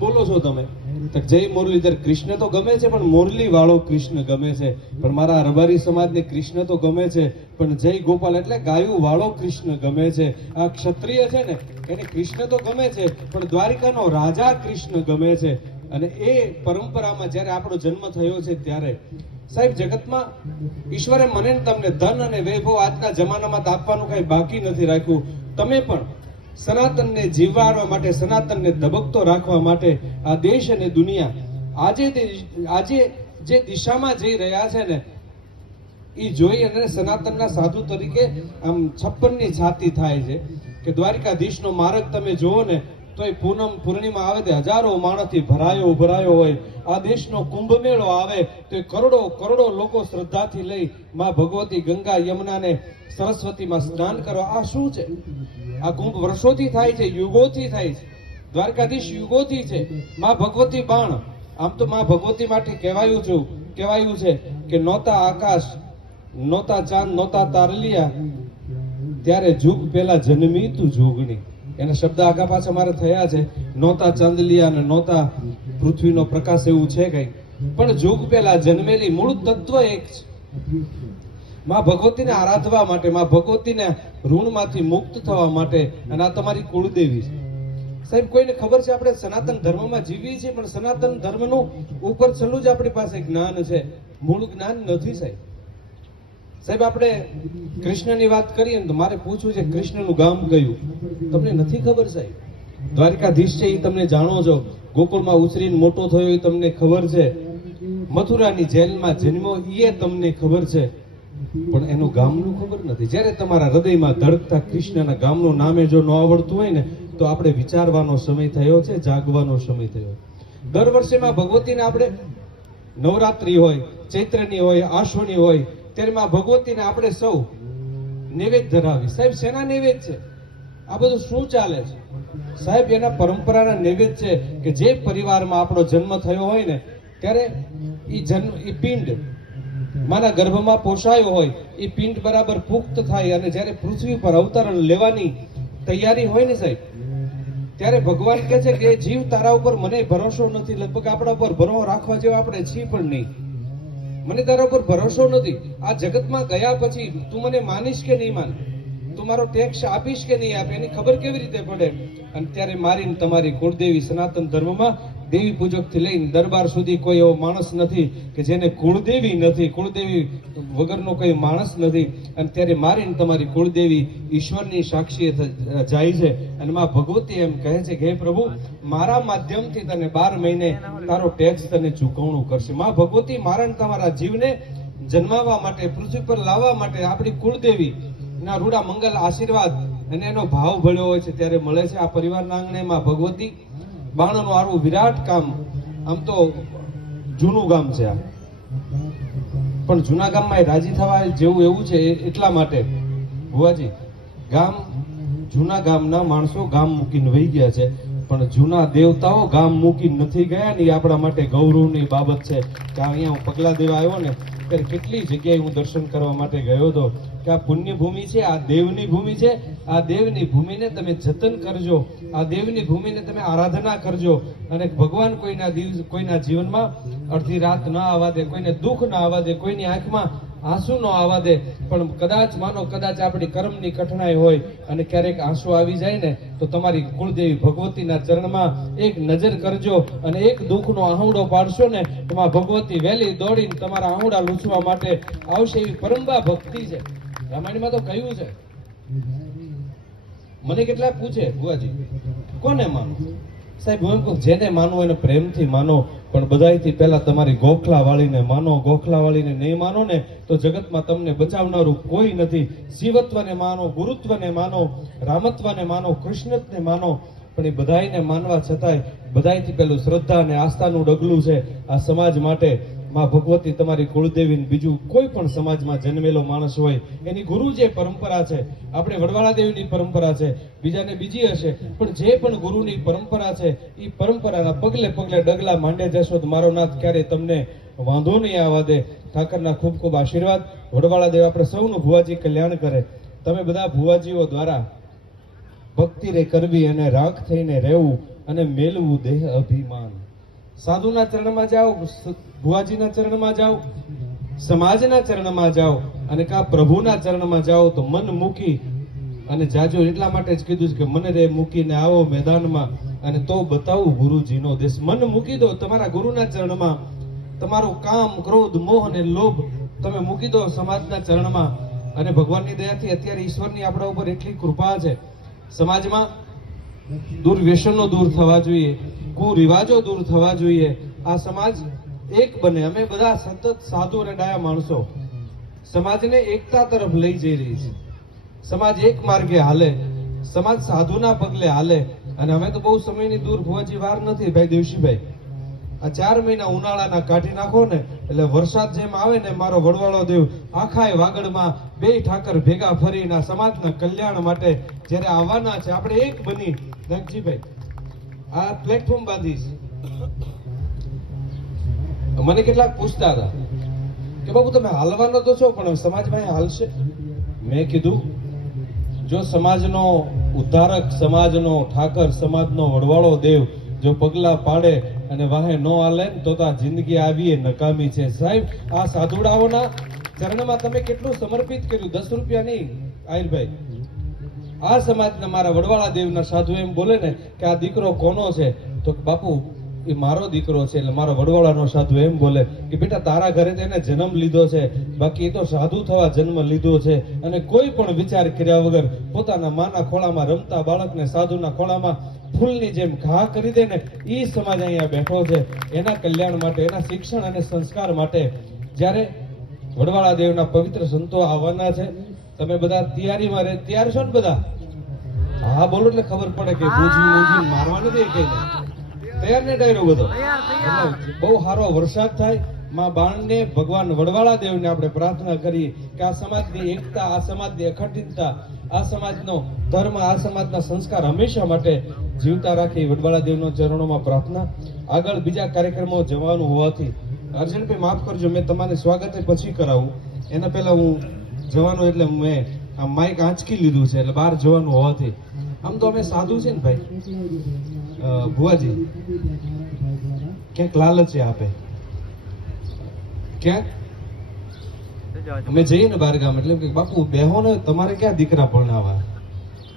બોલો છો તમે? તો જય મુરલીધર. કૃષ્ણ તો ગમે છે પણ મુરલી વાળો કૃષ્ણ ગમે છે. પણ મારા રબારી સમાજને કૃષ્ણ તો ગમે છે પણ જય ગોપાલ એટલે ગાયું વાળો કૃષ્ણ ગમે છે. આ ક્ષત્રિય છે ને એને કૃષ્ણ તો ગમે છે પણ દ્વારિકાનો રાજા કૃષ્ણ ગમે છે. અને એ પરંપરામાં જ્યારે આપણો જન્મ થયો છે ત્યારે સાહેબ જગતમાં ઈશ્વરે મને ને તમને ધન અને વૈભવ આજના જમાનામાં તો આપવાનું કઈ બાકી નથી રાખ્યું. તમે પણ સનાતનને જીવવાડવા માટે, સનાતનને ધબકતો રાખવા માટે આ દેશ અને દુનિયા આજે જે દિશામાં જઈ રહ્યા છે ને એ જોઈ અને સનાતનના સાધુ તરીકે આમ 56ની છાતી થાય છે કે દ્વારિકાધીશનો માર્ગ તમે જુઓ ને તો એ પૂર્ણિમા આવે તે હજારો માણસથી ભરાયો હોય. આ દેશનો કુંભ મેળો આવે તો એ કરોડો લોકો શ્રદ્ધાથી લઈ માં ભગવતી ગંગા યમુનાને સરસ્વતીમાં સ્નાન કરવા. આ શું છે? આ કુંભ વર્ષોથી થાય છે, યુગોથી થાય છે. દ્વારકાધીશ યુગોથી છે. માં ભગવતી બાણ. આમ તો માં ભગવતી માટે કહેવાયું છે કે નોતા આકાશ, નોતા ચાંદ, નોતા તારલિયા, ત્યારે જુગ પેલા જન્મી તું જોગણી. એના શબ્દ આગા પાછા મારે થયા છે. નોતા ચાંદલિયા અને નોતા પૃથ્વીનો પ્રકાશ એવું છે કઈ, પણ જુગ પહેલા જન્મેલી મૂળ તત્વ એક છે. માં ભગવતીને આરાધવા માટે, માં ભગવતીને ઋણમાંથી મુક્ત થવા માટે. અને આ તમારી કુળદેવી છે સાહેબ. કોઈને ખબર છે આપણે સનાતન ધર્મમાં જીવીએ છીએ પણ સનાતન ધર્મનું ઉપર છેલ્લું જ આપણી પાસે જ્ઞાન છે, મૂળ જ્ઞાન નથી સાહેબ. સાહેબ આપણે કૃષ્ણની વાત કરીએ ને તો મારે પૂછવું છે કૃષ્ણનું ગામ કયું? તમને નથી ખબર સાહેબ? દ્વારિકાધીશ છે એ તમને જાણો છો, ગોકુળમાં ઉછરીને મોટો થયો એ તમને ખબર છે, મથુરાની જેલમાં જન્મ્યો એ તમને ખબર છે, પણ એનું ગામનું ખબર નથી. જ્યારે તમારા હૃદયમાં ધડકતા કૃષ્ણના ગામનું નામે જો ન આવડતું હોય ને તો આપણે વિચારવાનો સમય થયો છે, જાગવાનો સમય થયો. દર વર્ષે માં ભગવતીને આપણે નવરાત્રી હોય, ચૈત્રની હોય, આશોની હોય ત્યારે માં ભગવતીને આપણે સૌ નૈવેદ્ય ધરાવી. સાહેબ શેના નૈવેદ્ય છે? આ બધું શું ચાલે છે સાહેબ? એના પરંપરાના નૈવેદ્ય છે કે જે પરિવારમાં આપણો જન્મ થયો હોય ને ત્યારે એ પિંડ માના ગર્ભમાં પોષાયો હોય એ પિંડ બરાબર પુખ્ત થાય અને જ્યારે પૃથ્વી પર અવતરણ લેવાની તૈયારી હોય ને સાહેબ ત્યારે ભગવાન કહે છે કે જીવ તારા ઉપર મને ભરોસો નથી. લગભગ આપણા ઉપર ભરોસો રાખવા જેવા આપણે છીએ પણ નહીં. મને તારા ઉપર ભરોસો નથી. આ જગતમાં ગયા પછી તું મને માનીશ કે નહીં માન? તું મારો ટેક્સ આપીશ કે નહીં આપે? એની ખબર કેવી રીતે પડે? અને ત્યારે મારીને તમારી કુળદેવી સનાતન ધર્મમાં દેવી પૂજક થી લઈને દરબાર સુધી કોઈ એવો માણસ નથી કે જેને કુળદેવી નથી, કુળદેવી વગરનો કોઈ માણસ નથી. અને ત્યારે મારીને તમારી કુળદેવી ઈશ્વરની સાક્ષીએ જાય છે અને માં ભગવતી એમ કહે છે કે હે પ્રભુ મારા માધ્યમથી તને 12 મહિને તારો ટેક્સ તને ચૂકવણું કરશે. માં ભગવતી મારા તમારા જીવને જન્માવવા માટે, પૃથ્વી પર લાવવા માટે આપણી કુળદેવી ના રૂડા મંગલ આશીર્વાદ અને એનો ભાવ ભળ્યો હોય છે ત્યારે મળે છે. આ પરિવારના આંગણે માં ભગવતી બાણનું આરું વિરાટ કામ. આમ તો જૂનું ગામ છે આ, પણ જૂના ગામમાં રાજી થવા જેવું એવું છે એટલા માટે ભુવાજી ગામ, જૂના ગામના માણસો ગામ મૂકીને વહી ગયા છે પણ જૂના દેવતાઓ ગામ મૂકીને નથી ગયા ને એ આપણા માટે ગૌરવની બાબત છે. કે અહીંયા હું પગલા દેવા આવ્યો ને ત્યારે કેટલી જગ્યાએ હું દર્શન કરવા માટે ગયો હતો કે આ પુણ્ય ભૂમિ છે, આ દેવની ભૂમિ છે. આ દેવની ભૂમિને તમે જતન કરજો, આ દેવની ભૂમિને તમે આરાધના કરજો. અને ભગવાન કોઈના જીવનમાં અડધી રાત ન આવવા દે, કોઈને દુઃખ ન આવવા દે, કોઈની આંખમાં આંસુ ન આવવા દે. પણ કદાચ આપણી કર્મની કઠણાઈ હોય અને ક્યારેક આંસુ આવી જાય ને તો તમારી કુળદેવી ભગવતીના ચરણમાં એક નજર કરજો અને એક દુઃખનો આહુડો પાડશો ને એમાં ભગવતી વહેલી દોડીને તમારા આહુડા લૂછવા માટે આવશે. એવી પરંપરા ભક્તિ છે. રામાયણમાં તો કહ્યું છે. મને કેટલા પૂછે ભુવાજી કોને માનો? સાહેબ હું એમ કહું જેને માનવું એને પ્રેમથી માનો, પણ બધાયથી પહેલા તમારી ગોખલા વાળીને માનો. ગોખલા વાળીને નહીં માનો ને તો જગતમાં તમને બચાવનારું કોઈ નથી. શિવત્વને માનો, ગુરુત્વને માનો, રામત્વને માનો, કૃષ્ણત્વને માનો, પણ એ બધાયને માનવા છતાંય બધાયથી પેલું શ્રદ્ધા અને આસ્થાનું ડગલું છે આ સમાજ માટે. માં ભગવતી તમારી કુળદેવી, બીજું કોઈ પણ સમાજમાં જન્મેલો માણસ હોય એની ગુરુ જે પરંપરા છે, આપણે વડવાળા દેવીની પરંપરા છે, બીજાને બીજી હશે, પણ જે પણ ગુરુની પરંપરા છે એ પરંપરાના પગલે પગલે ડગલા માંડે જશો તો મારો નાથ ક્યારે તમને વાંધો નહીં આવવા દે. ઠાકરના ખૂબ ખૂબ આશીર્વાદ. વડવાળા દેવ આપણે સૌનું ભુવાજી કલ્યાણ કરે. તમે બધા ભુવાજીઓ દ્વારા ભક્તિ રે કરવી અને રાખ થઈને રહેવું અને મેલવું દેહ અભિમાન. સાધુના ચરણમાં જાઓ, ભુવાજીના ચરણમાં જાઓ, સમાજના ચરણમાં જાઓ અને કા પ્રભુના ચરણમાં જાઓ તો મન મૂકી અને જાજો. એટલા માટે જ કીધું છે કે મને રે મૂકીને આવો મેદાનમાં અને તો બતાવું ગુરુજીનો દેશ. મન મૂકી દો તમારા ગુરુના ચરણમાં. તમારું કામ, ક્રોધ, મોહ અને લોભ તમે મૂકી દો સમાજના ચરણમાં. અને ભગવાનની દયાથી અત્યારે ઈશ્વરની આપણા ઉપર એટલી કૃપા છે. સમાજમાં દુર્વ્યસનો દૂર થવા જોઈએ, કુરિવાજો દૂર થવા જોઈએ. આ સમાજ એક બને. અમે બધા સતત સાધુ અને ડાયા માણસો સમાજને એકતા તરફ લઈ જઈ રહી છે. સમાજ એક માર્ગે હાલે, સમાજ સાધુના પગલે હાલે. અને અમે તો બહુ સમયની દૂર ભુવાજી વાર નથી ભાઈ દેવશીભાઈ. આ 4 મહિના ઉનાળાના કાઢી નાખો ને એટલે વરસાદ જેમ આવે ને મારો વડવાળો દેવ આખાય વાગડમાં 2 ઠાકર ભેગા ફરીને સમાજના કલ્યાણ માટે જ્યારે આવવાના છે આપણે એક બની. નાગજીભાઈ આ પ્લેટફોર્મ બાંધીશ. મને કેટલાક પૂછતા હતા કે બાબુ તમે હાલવાનો તો છો પણ સમાજમાં હાલશે? મેં કીધું જો સમાજનો ઉદ્ધારક, સમાજનો ઠાકર, સમાજનો વડવાળો દેવ જો પગલા પાડે અને વાહે નો હાલે તો આ જિંદગી આવીએ નકામી છે. સાહેબ આ સાધુડાઓના ચરણમાં તમે કેટલું સમર્પિત કર્યું. 10 રૂપિયા નહીં આહિરભાઈ. આ સમાજના મારા વડવાળા દેવના સાધુ એમ બોલે ને કે આ દીકરો કોનો છે તો બાપુ એ મારો દીકરો છે. એટલે મારો વડવાળાનો સાધુ એમ બોલે કે બેટા તારા ઘરે તેને જન્મ લીધો છે, બાકી એ તો સાધુ થવા જન્મ લીધો છે. અને કોઈ પણ વિચાર કર્યા વગર પોતાના માના ખોળામાં રમતા બાળકને સાધુના ખોળામાં ફૂલની જેમ ઘા કરી દે ને એ સમાજ અહીંયા બેઠો છે. એના કલ્યાણ માટે, એના શિક્ષણ અને સંસ્કાર માટે જ્યારે વડવાળા દેવના પવિત્ર સંતો આવવાના છે તમે બધા તૈયારીમાં રહે. તૈયાર છો ને બધા? હા બોલો એટલે ખબર પડે કે મૂંઝી મારવા નથી કઈ. તૈયાર ને ડાયરો બધો? બહુ સારો વરસાદ થાય. માં બાણને ભગવાન વડવાળા દેવને આપણે પ્રાર્થના કરીએ કે આ સમાજની એકતા, આ સમાજની અખંડિતતા, આ સમાજનો ધર્મ, આ સમાજના સંસ્કાર હંમેશા માટે જીવતા રાખી વડવાળા દેવના ચરણોમાં પ્રાર્થના. આગળ બીજા કાર્યક્રમો જવાનું હોવાથી અર્જુનભાઈ માફ કરજો, મેં તમારે સ્વાગત પછી કરાવું. એના પહેલા હું જવાનું એટલે મેં આ માઇક આંચકી લીધું છે એટલે બહાર જવાનું હોવાથી. આમ તો અમે સાધુ છે ને ભાઈ ભુવાજી, ક્યાંક લાલચ આપે, ક્યાંક અમે જઈએ ને બહાર ગામ એટલે કે બાપુ બેહો ને તમારે ક્યાં દીકરા ભણાવવા?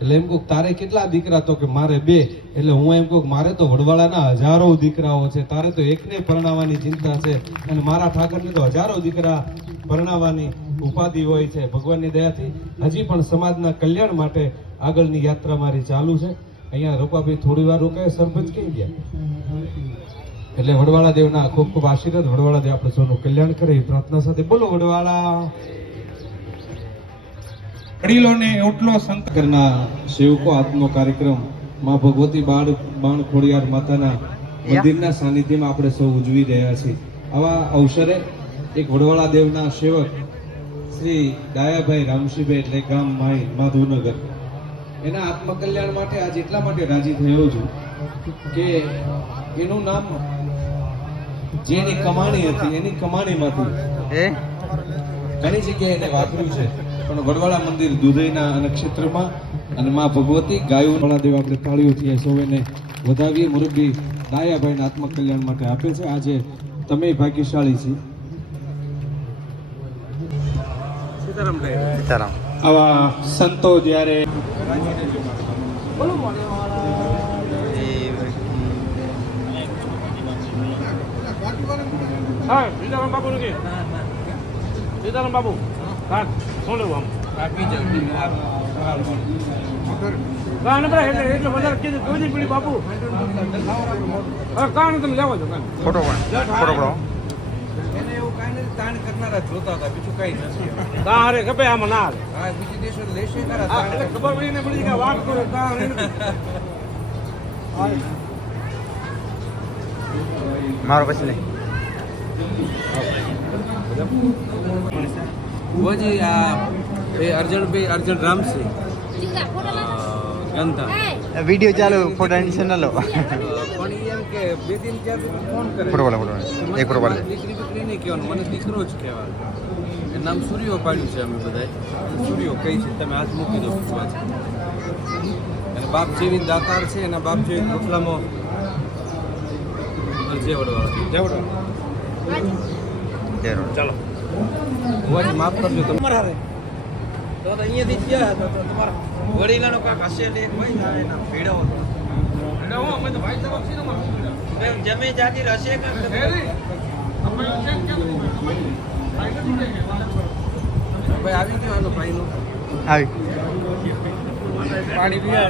એટલે એમ કહું તારે કેટલા દીકરા? તો કે મારે 2. એટલે હું એમ કહું મારે તો વડવાળાના હજારો દીકરાઓ છે, તારે તો એકને પરણાવવાની ચિંતા છે અને મારા ઠાકરને તો હજારો દીકરા પરણાવવાની ઉપાધિ હોય છે. ભગવાનની દયાથી હજી પણ સમાજના કલ્યાણ માટે આગળની યાત્રા મારી ચાલુ છે. અહીંયા રૂપાભાઈ થોડી વાર રોકાય, સરપંચ કેમ ગયા? એટલે વડવાળા દેવના ખૂબ ખૂબ આશીર્વાદ. વડવાળા દેવ આપણે સૌનું કલ્યાણ કરે એ પ્રાર્થના સાથે બોલો વડવાળા. વડીલોને ઓટલો શંકરના સેવકો આજનો કાર્યક્રમ માં ભગવતી બાણ ખોડિયાર માતાના મંદિરના સાનિધ્યમાં આપણે સૌ ઉજવી રહ્યા છીએ. આવા અવસરે એક વડવાળા દેવના સેવક શ્રી ડાયાભાઈ રામસિંહભાઈ એટલે ગામ માઈ માધવનગર, એના આત્મકલ્યાણ માટે આજ એટલા માટે રાજી થયો છું કે એનું નામ જેની કમાણી હતી એની કમાણીમાંથી ઘણી જગ્યાએ એને વાપર્યું છે. પણ વડવાળા મંદિર દુધઈના નક્ષત્રમાં અને માં ભગવતી ગાયો વડવાળા દેવ આપણે તાળીઓથી સૌ એને વધાવીએ. મુરબ્બી ડાયાભાઈના આત્મકલ્યાણ માટે આપે છે. આજે તમે ભાગ્યશાળી છે. સીતારામ. આવા સંતો જ્યારે સીતારામ બાપુ નું સીતારામ બાપુ શું લેવું આમ એટલે વધારે કીધું કોઈ પીડી બાપુ કાં તમે લેવો છો ફોટો એને એવું કાંઈ નથી. તાણ કરનારા જોતા હતા, બીજું કઈ નથી. તારે ખબર આમાં ના આવે બીજી દેશો લેશે ખબર પડી ને પડી કે વાત કરો મારો પછી નહીં ભુવાજી આ અર્જુનભાઈ અર્જુન રામસિંહ ગંધા વિડીયો ચાલુ ફોટાની ચેનલો પણ એમ કે 2-3 ફોન કરે ફોટો એક ફોટો પાડે. દીકરી નહીં કહેવાનું, મને દીકરો જ કહેવાનું. એનું નામ સૂર્યો પાડ્યું છે અમે બધાએ. સૂર્યો કઈ છે તમે હાથ મૂકી દો ભુવાજી. અને બાપ જેવી દાતાર છે એના બાપ જેવી કોટલામાં જેવડવાળા ચાલો ભુવાજી માફ કરજો તમે તો અહીંયાથી ગયા તો તમારા વડીલાનો કાંક હશે એટલે એક હોય ને એના ભેડો હતો એટલે હું અમે તો ભાઈ સાહેબ છીએ ને જમે જાતી હશે કાંક ભાઈ આવી ગયો એનો ભાઈનું આવી પાણી પીવા